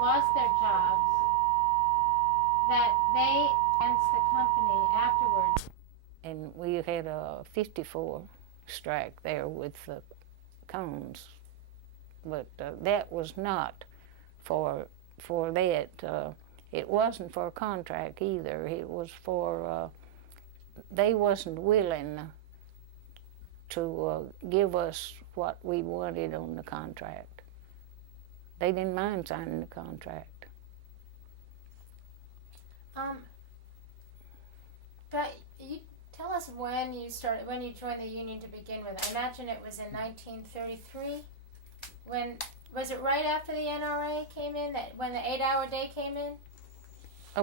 lost their jobs, that they against the company afterwards. And we had a 54 strike there with the cones, but that was not for that. It wasn't for a contract either. It was for they wasn't willing to give us what we wanted on the contract. They didn't mind signing the contract. But you tell us when you joined the union to begin with. I imagine it was in 1933. When was it right after the NRA came in? When the 8-hour day came in?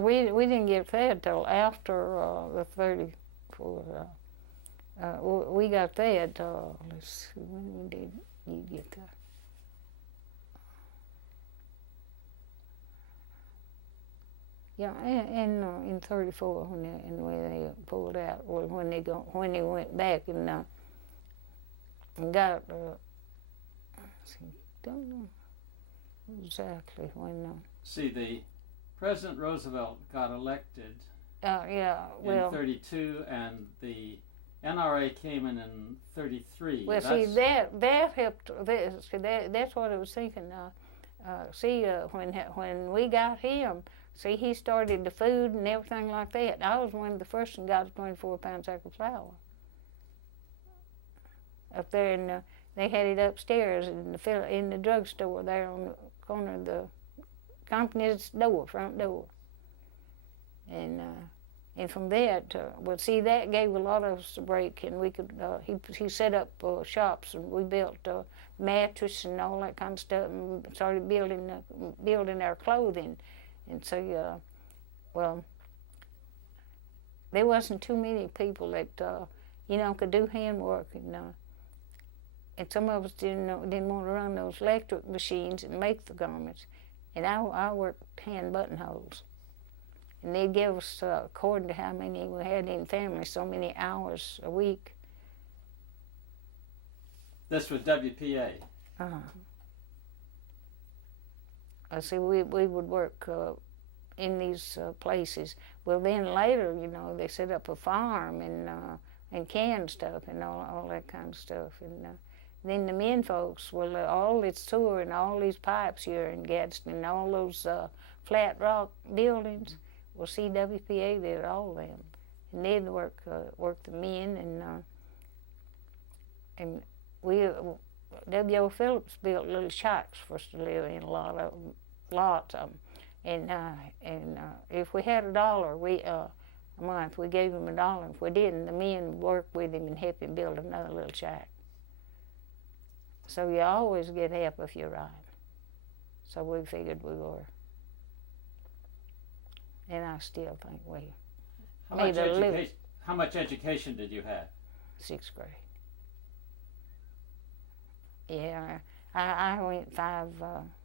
We didn't get fed till after the 34. We got fed. Let's see, when did you get there? Yeah, in 34 when they pulled out, or when they went back and got. Don't know exactly when. See, the President Roosevelt got elected Yeah, well, in 32, and the NRA came in 33. Well, see, that helped. That's what I was thinking. When we got him, see, he started the food and everything like that. I was one of the first and got a 24-pound sack of flour up there in the. They had it upstairs in the drugstore there on the corner of the company's front door. And from that, well, see, that gave a lot of us a break, and we could. He set up shops, and we built mattress and all that kind of stuff, and started building our clothing. And so, well, there wasn't too many people that could do handwork, and some of us didn't want to run those electric machines and make the garments. And I worked hand buttonholes. And they'd give us, according to how many we had in the family, so many hours a week. This was WPA. See, we would work in these places. Well, then later, they set up a farm and canned stuff and all that kind of stuff. And then the men folks, well, all this sewer and all these pipes here in Gadsden and all those flat rock buildings, well, CWPA did all of them. And they'd work the men, and we, W.O. Phillips built little shacks for us to live in, lots of them. And if we had $1 a month, we gave him $1. If we didn't, the men would work with him and help him build another little shack. So you always get help if you're right. So we figured we were. And I still think we made a living. How much education did you have? 6th grade. Yeah, I went 5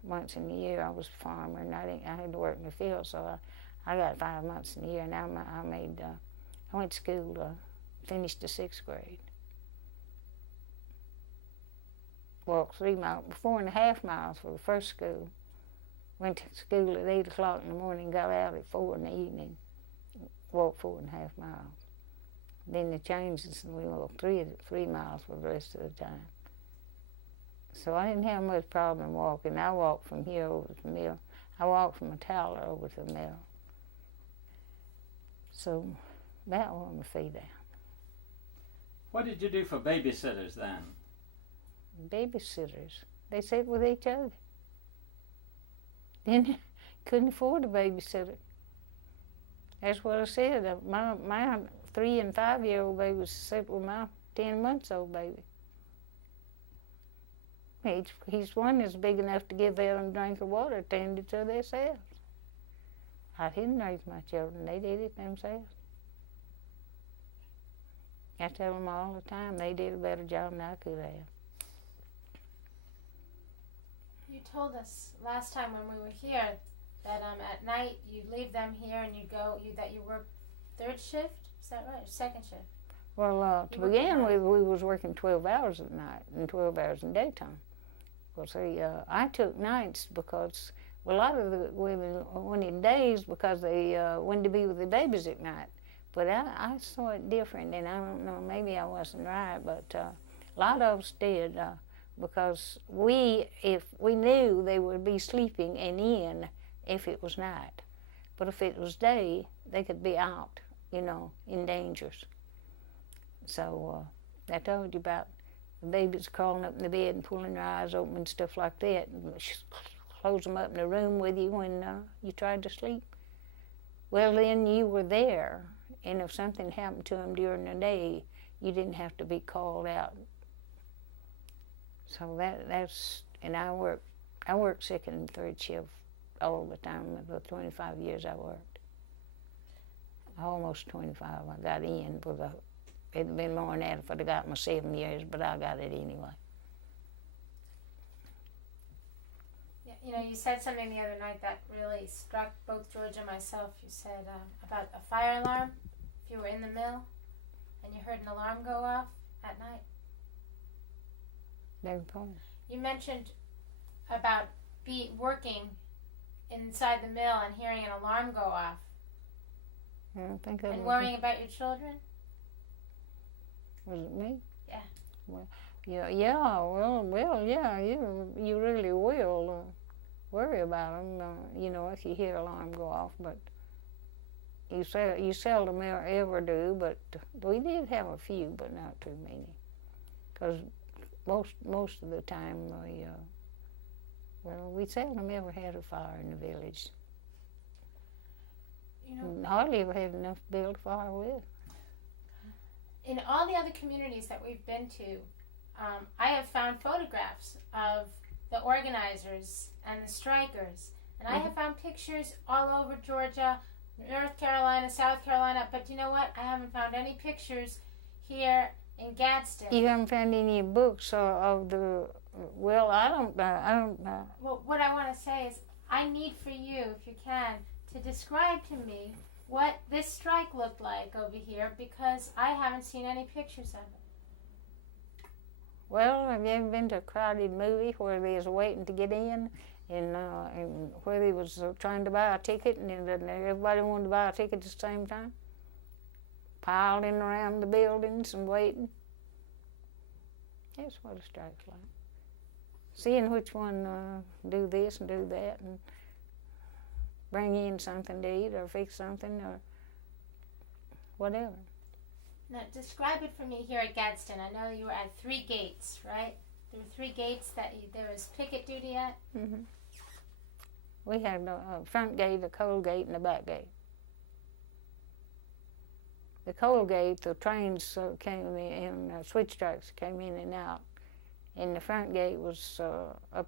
months in the year. I was a farmer, and I had to work in the field, so I got 5 months in the year. And I went to school, finished the 6th grade. Walked 3 miles, 4.5 miles for the first school. Went to school at 8 o'clock in the morning, got out at 4 in the evening. Walked 4.5 miles. Then they changed us, and we walked 3 miles for the rest of the time. So I didn't have much problem walking. I walked from here over to the mill. I walked from a tower over to the mill. So that wore my feet out. What did you do for babysitters then? Babysitters, they sat with each other. Then couldn't afford a babysitter. That's what I said. My 3 and 5-year-old babies sat with my 10-month-old baby. Each one is big enough to give them a drink of water, tend to themselves. I didn't raise my children, they did it themselves. I tell them all the time, they did a better job than I could have. You told us last time when we were here that at night you leave them here and that you work 3rd shift. Is that right? Or 2nd shift? Well, to begin with, we was working 12 hours at night and 12 hours in daytime. Well, see, I took nights because Well, a lot of the women went in days because they went to be with the babies at night. But I saw it different, and I don't know, maybe I wasn't right, but a lot of us did because if we knew they would be sleeping and in if it was night. But if it was day, they could be out, in dangers. So I told you about the babies crawling up in the bed and pulling their eyes open and stuff like that, and close them up in the room with you when you tried to sleep. Well, then you were there, and if something happened to them during the day, you didn't have to be called out. So that's, and I worked second and third shift all the time of the 25 years I worked. Almost 25. I got in for the, it'd been more than that if I'd have got my 7 years, but I got it anyway. Yeah, you said something the other night that really struck both George and myself. You said about a fire alarm. If you were in the mill and you heard an alarm go off at night. No problem. You mentioned about working inside the mill and hearing an alarm go off. I don't think I and worrying about your children? Was it me? Yeah. Well, yeah. You really will worry about them. If you hear alarm go off, but you seldom ever do. But we did have a few, but not too many, because most of the time we seldom ever had a fire in the village. Hardly ever had enough to build a fire with. In all the other communities that we've been to, I have found photographs of the organizers and the strikers, and I have found pictures all over Georgia, North Carolina, South Carolina, but you know what? I haven't found any pictures here in Gadsden. You haven't found any books of the, well, I don't. Well, what I want to say is I need for you, if you can, to describe to me what this strike looked like over here, because I haven't seen any pictures of it. Well, have you ever been to a crowded movie where they was waiting to get in, and where they was trying to buy a ticket, and everybody wanted to buy a ticket at the same time? Piled in around the buildings and waiting. That's what a strike's like. Seeing which one do this and do that, and bring in something to eat or fix something or whatever. Now, describe it for me here at Gadsden. I know you were at 3 gates, right? There were 3 gates that there was picket duty at? Mm-hmm. We had a front gate, a coal gate, and a back gate. The coal gate, the trains came in, switch tracks came in and out. And the front gate was up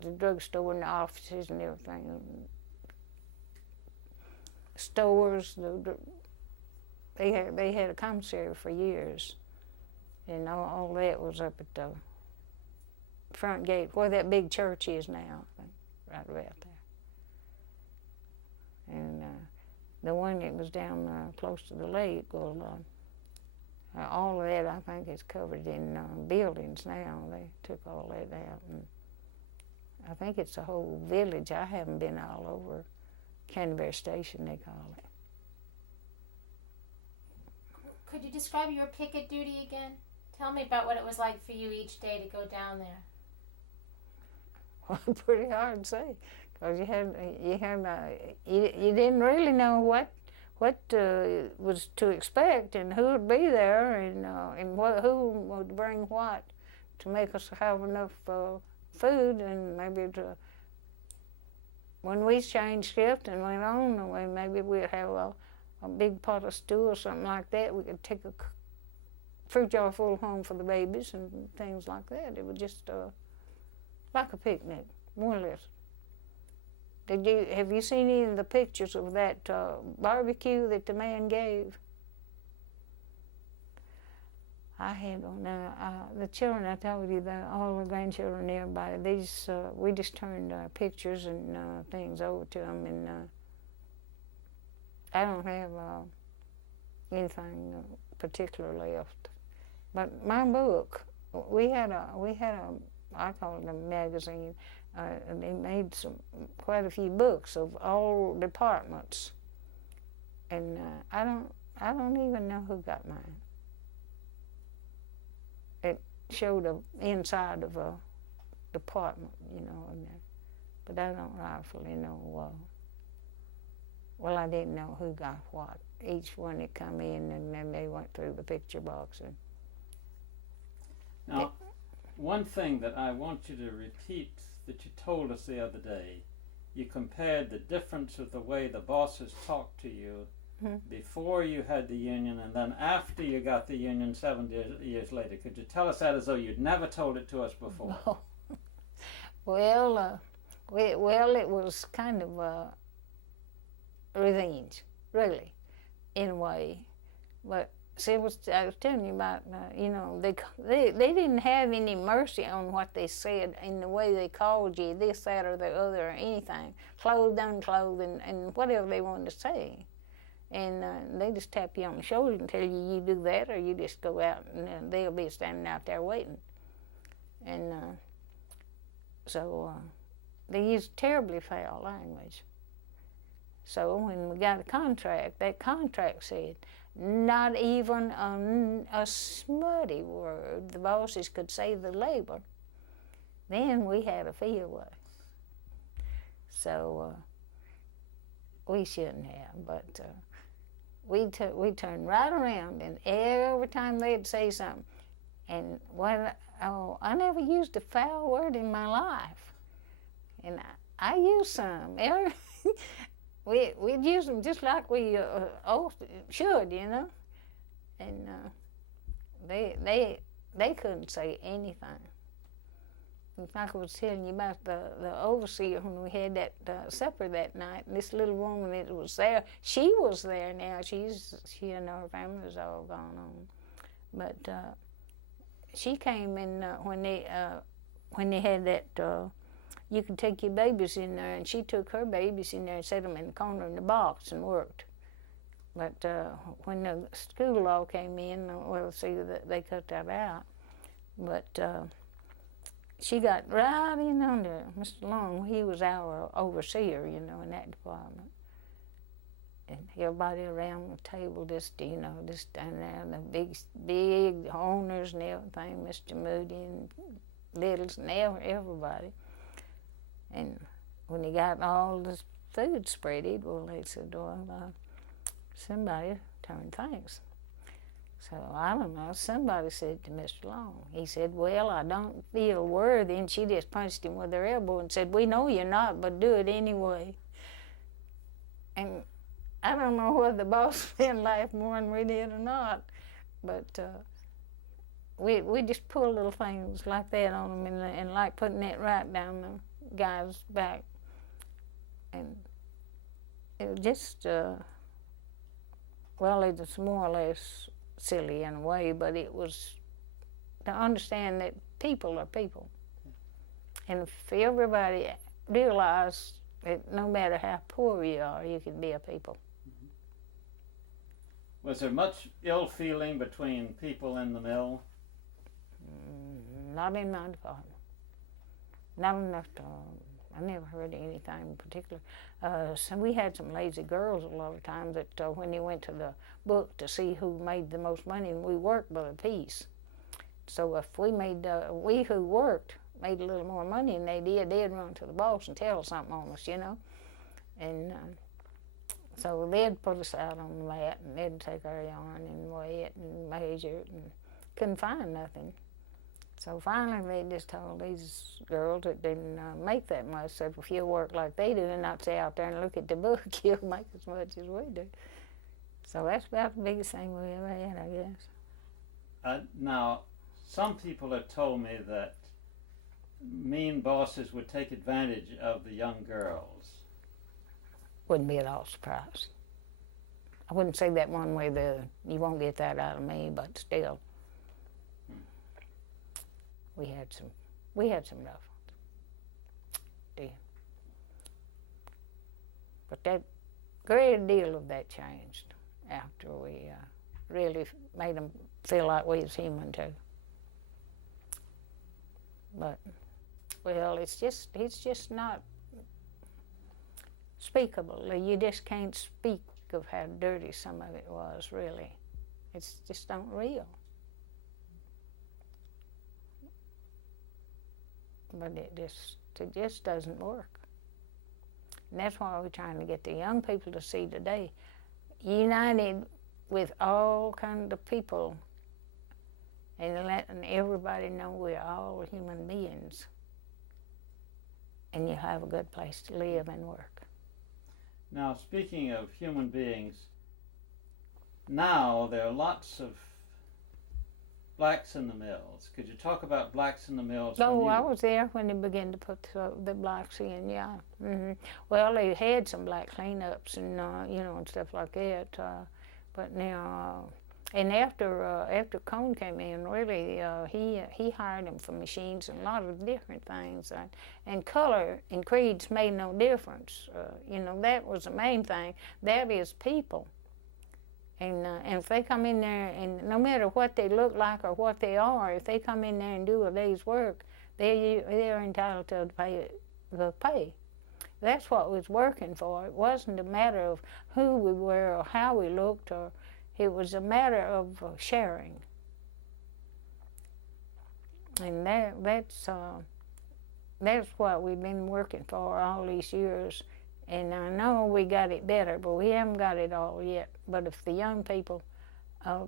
the drugstore and the offices and everything. Stores, they had a commissary for years, and all that was up at the front gate where that big church is now, I think, right about there. And the one that was down close to the lake, well, all of that I think is covered in buildings now. They took all that out, and I think it's the whole village. I haven't been all over Canterbury Station, they call it. Could you describe your picket duty again? Tell me about what it was like for you each day to go down there. Well, pretty hard to say, because you didn't really know what was to expect and who would be there and who would bring what to make us have enough food, and maybe when we changed shift and went on, maybe we'd have a big pot of stew or something like that. We could take a fruit jar full home for the babies and things like that. It was just like a picnic, more or less. Have you seen any of the pictures of that barbecue that the man gave? I had one. The children, I told you, all the grandchildren, everybody, we just turned pictures and things over to them, and I don't have anything particular left. But my book, we had a I call it a magazine, And they made quite a few books of all departments. And I don't even know who got mine. It showed the inside of a department, in there. But I don't rightfully know. Well, I didn't know who got what. Each one had come in, and then they went through the picture box. Now, one thing that I want you to repeat that you told us the other day, you compared the difference of the way the bosses talked to you before you had the union and then after you got the union 7 years later. Could you tell us that as though you'd never told it to us before? Oh. Well, it was kind of revenge, really, in a way. But see, I was telling you about, they didn't have any mercy on what they said in the way they called you, this, that, or the other, or anything, clothed, unclothed, and whatever they wanted to say. And they just tap you on the shoulder and tell you do that, or you just go out, and they'll be standing out there waiting. And so they used terribly foul language. So when we got a contract, that contract said, not even a smutty word the bosses could say the labor. Then we had a fieldwork. So we shouldn't have, but we turned right around, and every time they'd say something, and I never used a foul word in my life, and I used some. We'd use them just like we should, and they couldn't say anything. Like I was telling you about the overseer when we had that supper that night, and this little woman that was there, she was there now. She and her family was all gone on, but she came in when they had that. You could take your babies in there, and she took her babies in there and set them in the corner in the box and worked. But when the school law came in, well, see, they cut that out. But she got right in under Mr. Long. He was our overseer, in that department. And everybody around the table just down there, the big owners and everything, Mr. Moody and Littles and everybody. And when he got all the food spreaded, well, they said, well, somebody turned thanks. So I don't know, somebody said to Mr. Long, he said, well, I don't feel worthy, and she just punched him with her elbow and said, we know you're not, but do it anyway. And I don't know whether the boss men laughed more than we did or not, but we just pulled little things like that on them, and like putting that right down the guy's back. And it was just, well, it was more or less silly in a way, but it was to understand that people are people. And if everybody realized that no matter how poor you are, you can be a people. Was there much ill feeling between people in the mill? Not in my department. Not enough to, I never heard anything in particular. So we had some lazy girls a lot of times that when they went to the book to see who made the most money, we worked by the piece. So if we who worked made a little more money than they did, they'd run to the boss and tell something on us, And so they'd put us out on the mat, and they'd take our yarn and weigh it and measure it, and couldn't find nothing. So finally they just told these girls that didn't make that much, said, if you'll work like they do and not stay out there and look at the book, you'll make as much as we do. So that's about the biggest thing we ever had, I guess. Now, some people have told me that mean bosses would take advantage of the young girls. Wouldn't be at all surprised. I wouldn't say that one way, you won't get that out of me, but still. We had some rough ones. Yeah. But that great deal of that changed after we really made them feel like we was human too. But well, it's just not speakable. You just can't speak of how dirty some of it was, really. It's just unreal. But it just doesn't work. And that's why we're trying to get the young people to see today, united with all kinds of people, and letting everybody know we're all human beings, and you have a good place to live and work. Now, speaking of human beings, now there are lots of blacks in the mills. Could you talk about blacks in the mills? Oh, I was there when they began to put the blacks in, yeah. Well, they had some black cleanups and, and stuff like that. But now, and after Cone came in, really, he hired them for machines and a lot of different things. And color and creeds made no difference. That was the main thing. That is people. And if they come in there, and no matter what they look like or what they are, if they come in there and do a day's work, they're entitled to the pay. That's what was working for. It wasn't a matter of who we were or how we looked, or it was a matter of sharing. And that's what we've been working for all these years. And I know we got it better, but we haven't got it all yet. But if the young people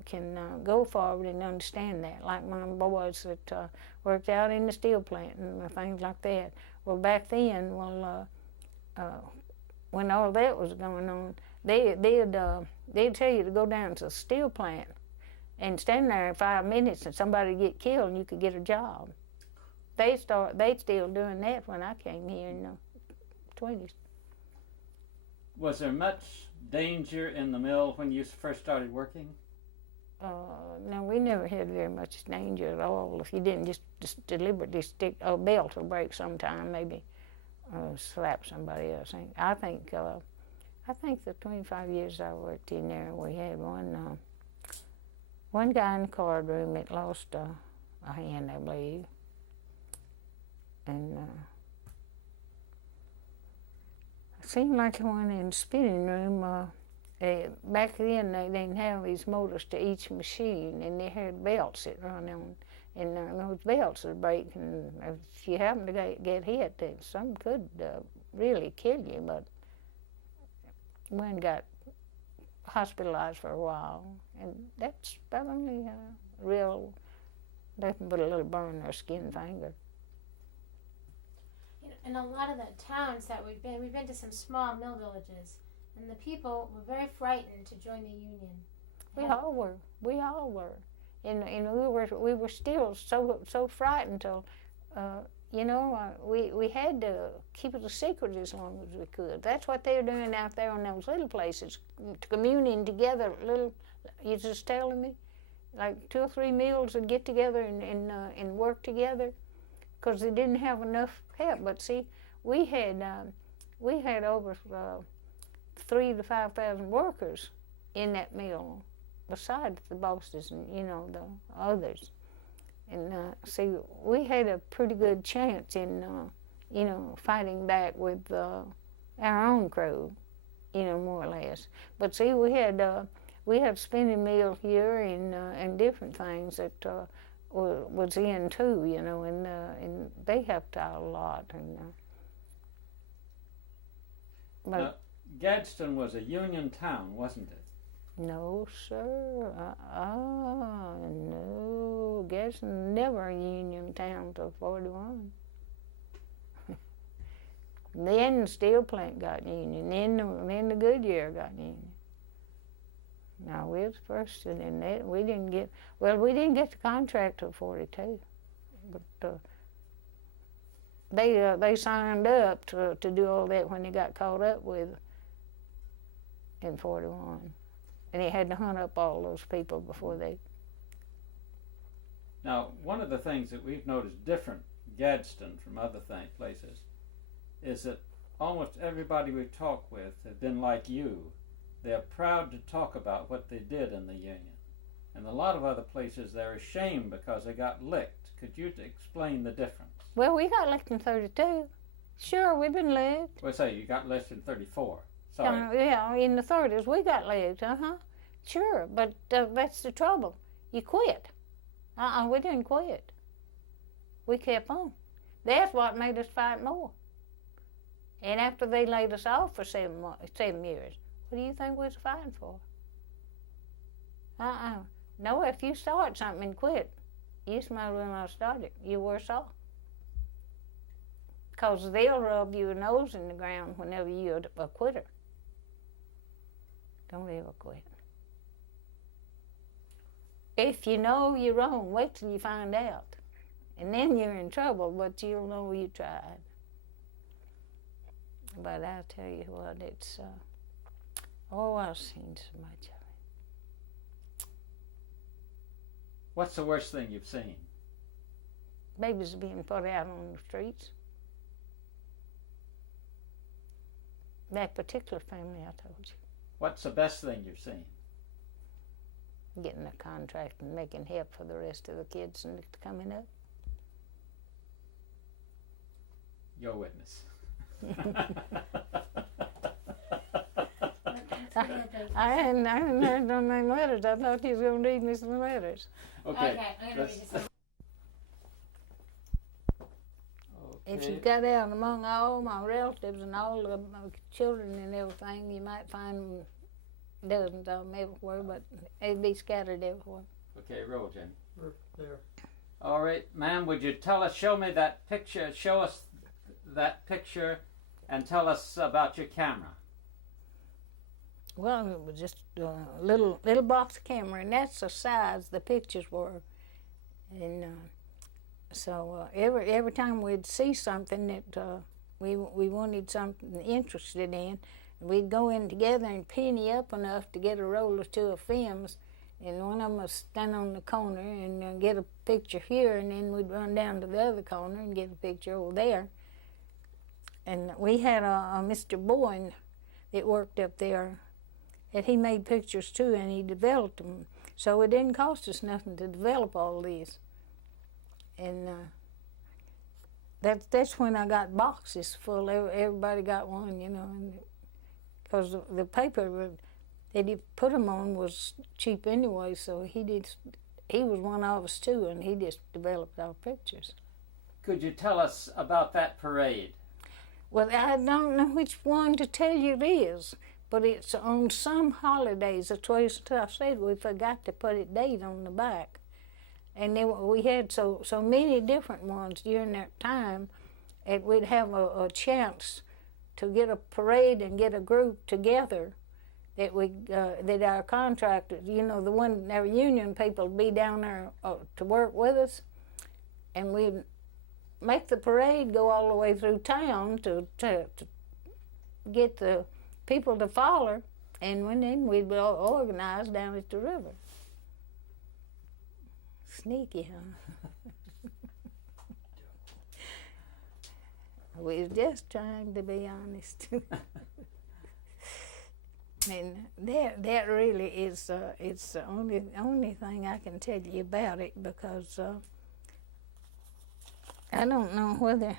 can go forward and understand that, like my boys that worked out in the steel plant and things like that. Well, back then, when all that was going on, they'd tell you to go down to the steel plant and stand there 5 minutes and somebody get killed and you could get a job. They still doing that when I came here in the 20s. Was there much danger in the mill when you first started working? No, we never had very much danger at all. If you didn't just deliberately stick a belt will break sometime, maybe slap somebody else. I think the 25 years I worked in there, we had one guy in the card room that lost a hand, I believe, and. It seemed like the one in the spinning room, back then they didn't have these motors to each machine, and they had belts that run on, and those belts would break, and if you happen to get hit, then some could really kill you, but one got hospitalized for a while, and that's about only real, they can put a little burn on their skin finger. In a lot of the towns that we've been to some small mill villages, and the people were very frightened to join the union. We all were, and we were still so frightened till, we had to keep it a secret as long as we could. That's what they were doing out there in those little places, communing together. You just telling me, like 2 or 3 meals would get together and work together, because they didn't have enough help. But see, we had over 3,000 to 5,000 workers in that mill, besides the bosses and the others. And see, we had a pretty good chance in fighting back with our own crew, more or less. But see, we had spinning mill here and different things that. Was in too, and they helped out a lot. But now, Gadsden was a union town, wasn't it? No, sir. No. Gadsden never a union town till 41. Then the steel plant got union. Then the Goodyear got union. No, we was first, and then that we didn't get the contract till 42, but they signed up to do all that when they got caught up with in 41, and they had to hunt up all those people before they. Now, one of the things that we've noticed different Gadsden from other places is that almost everybody we've talked with have been like you. They're proud to talk about what they did in the union. and a lot of other places they're ashamed because they got licked. Could you explain the difference? Well, we got licked in 32. Sure, we've been licked. Well, say you got licked in 34. Sorry. Yeah, in the 30s we got licked, Sure, but that's the trouble. You quit. We didn't quit. We kept on. That's what made us fight more. And after they laid us off for 7 years, what do you think we was fighting for? No, if you start something and quit, you might as well not start it. You're worse off. Because they'll rub your nose in the ground whenever you're a quitter. Don't ever quit. If you know you're wrong, wait till you find out. And then you're in trouble, but you'll know you tried. But I'll tell you what, it's, I've seen so much of it. What's the worst thing you've seen? Babies being put out on the streets. That particular family I told you. What's the best thing you've seen? Getting a contract and making help for the rest of the kids and coming up. Your witness. I hadn't heard on them letters. I thought he was going to read me some letters. Okay, I'm going to read you some. If you got out among all my relatives and all the children and everything, you might find dozens of them everywhere, but they'd be scattered everywhere. Okay, roll, Jenny. We're there. All right, ma'am, would you show me that picture, show us that picture and tell us about your camera? Well, it was just a little box camera, and that's the size the pictures were. And so every time we'd see something that we wanted something interested in, we'd go in together and penny up enough to get a roll or two of films, and one of them would stand on the corner and get a picture here, and then we'd run down to the other corner and get a picture over there. And we had a Mr. Boyne that worked up there, and he made pictures too, and he developed them. So it didn't cost us nothing to develop all these. And that's when I got boxes full. Everybody got one, you know, because the paper that he put them on was cheap anyway. So he was one of us too, and he just developed our pictures. Could you tell us about that parade? Well, I don't know which one to tell you it is, but it's on some holidays. That's why I said we forgot to put a date on the back. And then we had so many different ones during that time, and we'd have a chance to get a parade and get a group together that that our contractors, you know, our union people would be down there to work with us, and we'd make the parade go all the way through town to get the people to follow, and then we'd be all organized down at the river. Sneaky, huh? We was just trying to be honest. And that really is it's the only thing I can tell you about it, because I don't know whether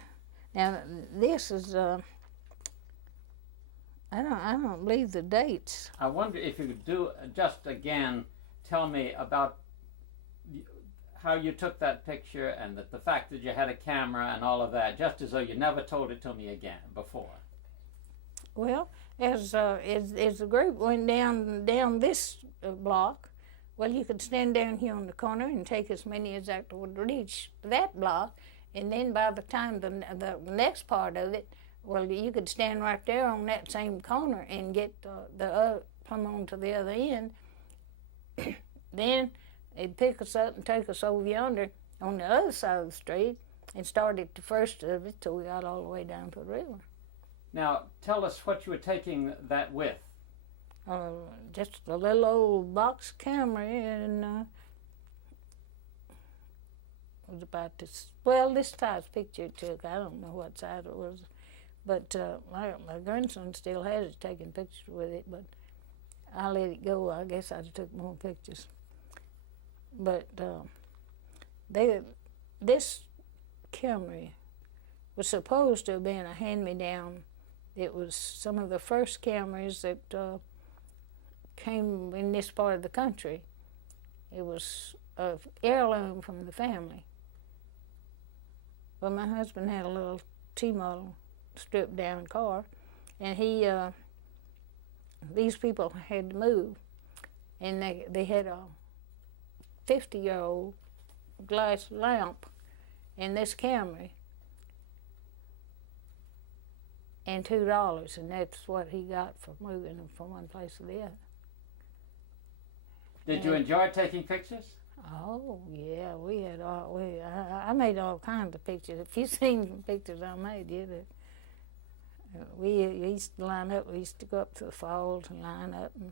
now this is I don't believe the dates. I wonder if you could do just again tell me about how you took that picture and the fact that you had a camera and all of that, just as though you never told it to me again before. Well, as the group went down this block, well, you could stand down here on the corner and take as many as that would reach that block, and then by the time the next part of it, well, you could stand right there on that same corner and get come on to the other end. Then they'd pick us up and take us over yonder on the other side of the street and start at the first of it till we got all the way down to the river. Now, tell us what you were taking that with. Just a little old box camera, and it was about this, well, this size picture it took. I don't know what size it was, but my grandson still has it, taking pictures with it, but I let it go. I guess I'd have took more pictures. But this Camry was supposed to have been a hand-me-down. It was some of the first Camrys that came in this part of the country. It was an heirloom from the family. Well, my husband had a little T-model stripped-down car, and these people had to move, and they had a 50-year-old glass lamp in this Camry, and $2, and that's what he got for moving them from one place to the other. Did you enjoy taking pictures? Oh yeah, we had all. I made all kinds of pictures. If you've seen the pictures I made, we used to line up. We used to go up to the falls and line up and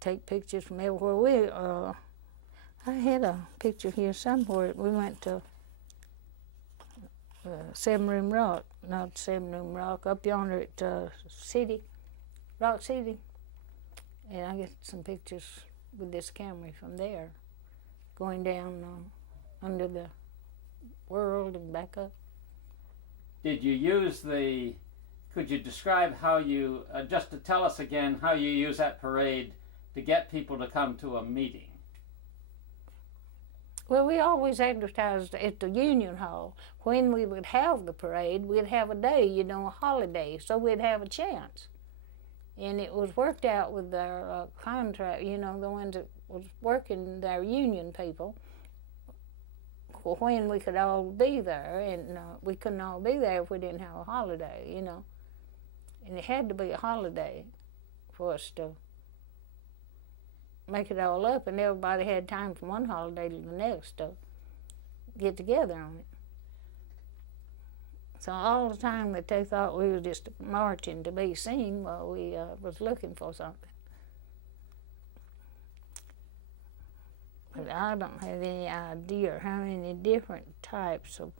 take pictures from everywhere. I had a picture here somewhere. We went to Seven Room Rock, not Seven Room Rock, up yonder at Rock City, and I get some pictures with this Camry from there, going down under the world and back up. Did you use could you describe how you, just to tell us again, how you use that parade to get people to come to a meeting? Well, we always advertised at the Union Hall. When we would have the parade, we'd have a day, a holiday, so we'd have a chance. And it was worked out with their contract, the ones that was working, their union people, for when we could all be there. And we couldn't all be there if we didn't have a holiday, And it had to be a holiday for us to make it all up, and everybody had time from one holiday to the next to get together on it. So all the time that they thought we were just marching to be seen, well, we was looking for something. But I don't have any idea how many different types of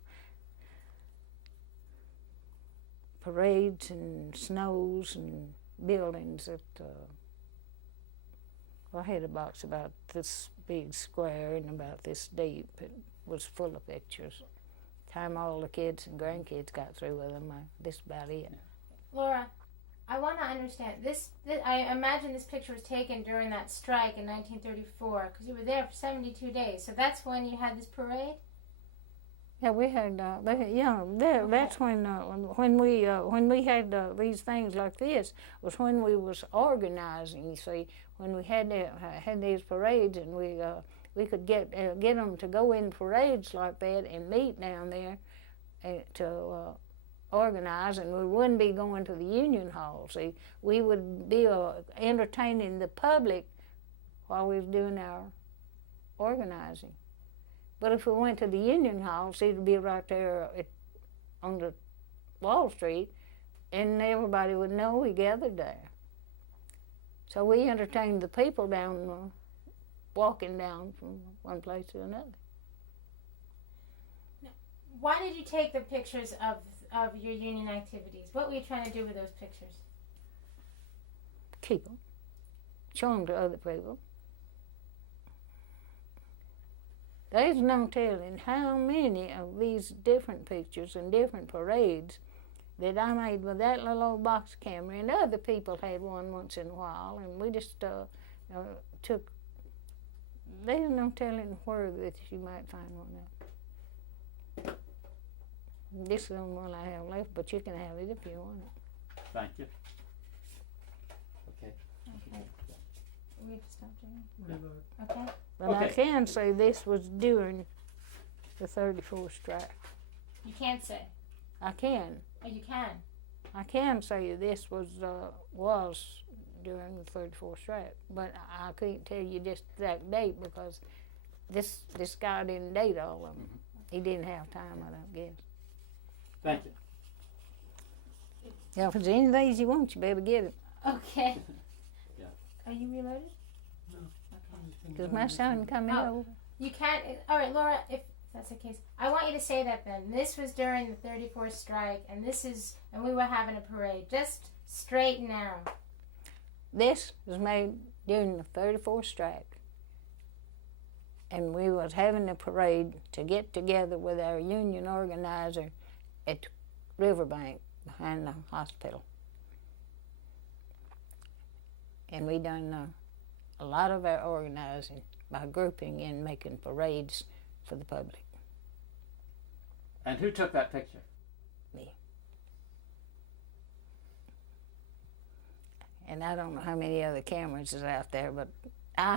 parades and snows and buildings that I had a box about this big square and about this deep. It was full of pictures. Time all the kids and grandkids got through with them, this about it. Laura, I want to understand this. I imagine this picture was taken during that strike in 1934 because you were there for 72 days. So that's when you had this parade. Yeah, we had. Okay. That's when we had these things like this was when we was organizing. You see, when we had these parades, and we could get them to go in parades like that and meet down there to organize, and we wouldn't be going to the Union Hall. See, we would be entertaining the public while we was doing our organizing. But if we went to the Union Hall, see, it'd be right there on the Wall Street, and everybody would know we gathered there. So we entertained the people down, walking down from one place to another. Why did you take the pictures of your union activities? What were you trying to do with those pictures? Keep them. Show them to other people. There's no telling how many of these different pictures and different parades that I made with that little old box camera, and other people had one once in a while, and we just took. There's no telling where that you might find one up. This is the only one I have left, but you can have it if you want it. Thank you. Okay. Okay. We have to stop doing it? Okay. But I can say this was during the 34 strike. You can't say. I can. Oh, you can. I can say this was during the 34 strike, but I can't tell you just that date because this guy didn't date all of them. He didn't have time, I don't guess. Thank you. Yeah, if there's any of these you want, you better get it. Okay. Yeah. Are you reloaded? Because my son coming over. You can't. All right, Laura, if that's the case, I want you to say that then. This was during the 34th strike, and we were having a parade. Just straight now. This was made during the 34th strike. and we was having a parade to get together with our union organizer at the riverbank behind the hospital. And we done a lot of our organizing by grouping and making parades for the public. And who took that picture? Me. And I don't know how many other cameras is out there, but I